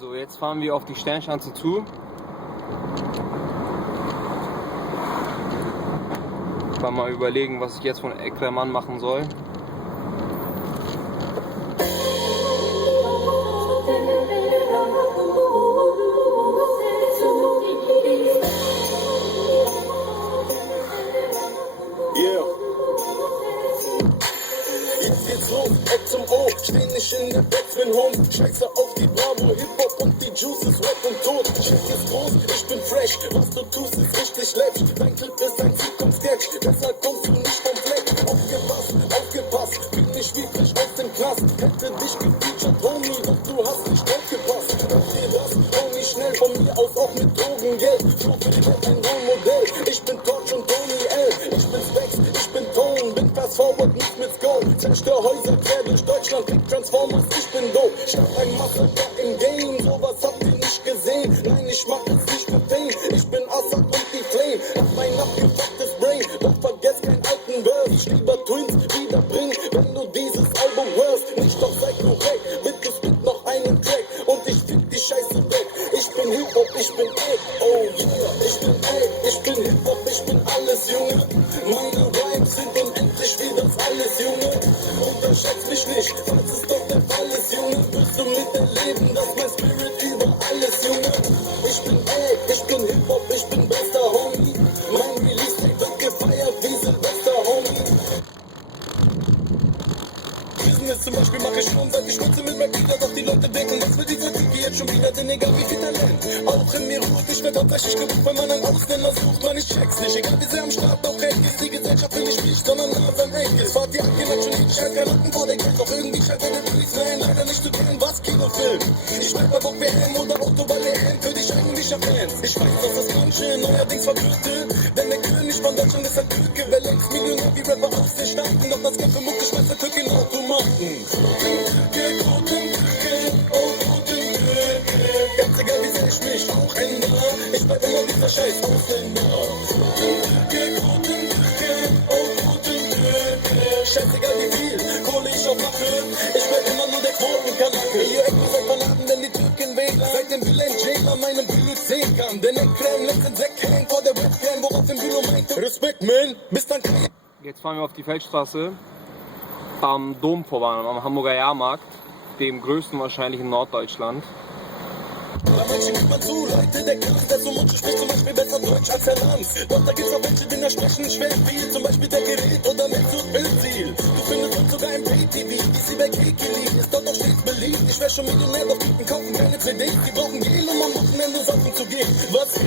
So, jetzt fahren wir auf die Sternschanze zu. Ich kann mal überlegen, was ich jetzt von Eckermann machen soll. Jetzt geht's los, Eck zum O, steh nicht in der Box, bin home. Scheiße auf die Bravo, Hip-Hop und die Juice ist Rap und Tod. Shit ist groß, ich bin fresh, was du tust ist richtig läppisch. Dein Clip ist ein Zukunftssketch, deshalb kommst du nicht vom Fleck. Aufgepasst, aufgepasst, bin nicht wie frisch aus dem Knast. Hätte dich gefeatured, Homie, doch du hast nicht aufgepasst. Mach dir das, Homie, schnell von mir aus auch mit Drogengeld. So bin ich ein Rollmodell, ich bin Torch und Tony L. Ich bin Specs, ich bin Tone, bin fast forward, nicht mit Go. Zerstör Häuser quer durch Deutschland, krieg Transformers, ich bin dope. Start ein Massaker im Game, sowas habt ihr nicht gesehen. Nein, ich mach es nicht für Fame, ich bin Assad und die Flame. Hab mein abgefucktes Brain, doch vergesst keinen alten Verse. Ich lieber Twins wiederbringen, wenn du dieses Album hörst. Nicht doch sei korrekt, bitte spit noch einen Track und ich fick die Scheiße weg. Ich bin Hip-Hop, ich bin Egg, oh yeah. Ich bin Egg, ich bin Hip-Hop, ich bin alles, Junge. Meine Rhymes sind unendlich wie das alles, Junge. Unterschätz mich nicht, falls es doch der Fall ist, Junge. Wirst du miterleben, dass mein Spirit über alles, Junge. Ich bin Egg, ich bin Hip-Hop, ich bin bester Homie. Mein Release wird gefeiert wie Silvester, Homie. Business zum Beispiel mache ich schon, seit ich kurze mit meinem Bruder, doch die Leute denken, was will dieser Typ jetzt schon wieder, denn egal wie viel Talent auch in mir ruht, ich werd tatsächlich gebucht, weil man einen Ausländer sucht, man, ich check's nicht, egal wie sehr am Start auch hängt, ist die Gesellschaft will nicht mich, sondern nach seinem Enkel, fahrt die abgemacht schon nicht, halt Granaten vor der Geld, doch irgendwie scheint meine Police leider nicht zu kennen, was Kinofilm, ich schreib bei Bock WM oder Auto bei WM, für dich eigentlicher Fans, ich weiß, dass das manche neuerdings verblühte, denn der König von Deutschland ist ein Türke, wer längst Millionär wie Rapper aus den Staaten, doch das Geld für Mucke schmeißt der Türke in Automaten. Ganz egal wie sehr ich mich auch ändere, ich bleib immer dieser scheiß Ausländer. Scheißegal wie viel Kohle ich auch mache, ich werd immer nur der Quotenkanake. Ihr Ecken seid verladen, denn die Türken wählen. Seitdem Bülent J an meinem Bühne sehen kann, denn Ekrem lässt den Sekt hängen vor der Webcam, worauf den Bühne meinte. Respekt, man, bis dann. Jetzt fahren wir auf die Feldstraße am Dom vorbei, am Hamburger Jahrmarkt, dem größten wahrscheinlich in Norddeutschland. Bei manchen gibt man zu, Leute, der Kampf, der so Mund spricht zum Beispiel besser Deutsch als der Lanz. Doch da gibt's auch welche, die sprechen schwer viel, zum Beispiel der Gerät oder Mesut Özil. Du findest uns sogar im Pay-TV, wie sie bei Kekili, ist dort auch stets beliebt. Ich wär schon Millionär, doch Typen kaufen keine CDs, die brauchen Gel, um am Wochenende saufen zu gehen. Was?